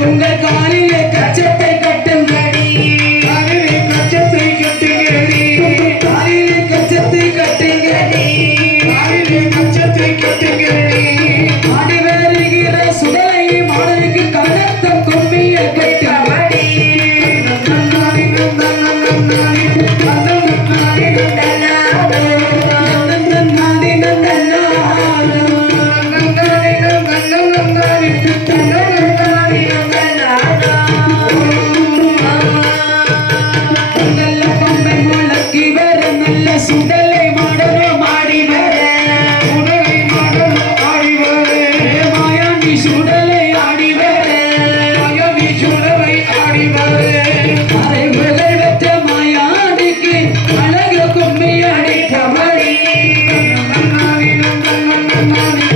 உங்கள் காலிலே கச்சத்தை கட்டுங்கடி காலிலே கச்சத்தை கட்டுங்கடி காலிலே கச்சத்தை கட்டுங்கடி காலிலே கச்சத்தை கட்டுங்கடி ஆடி வருகிற சுடலை மாடனுக்கு கனத்த கொம்பிய கட்டுங்கடி நன்னாடி நன்னாடி நன்னாடி நன்னாடி சுடலை மாடனும் ஆடி வர சுடலை மாடனும் ஆடி வர மாயாண்டி சுடலை ஆடி வர மாயாண்டி சுடலை ஆடி வர அரை உலகை வெற்ற மாயாண்டிக்கு அழகு கும்மி அடிக்கமடி நன்னாடி நன்னாடி நன்னாடி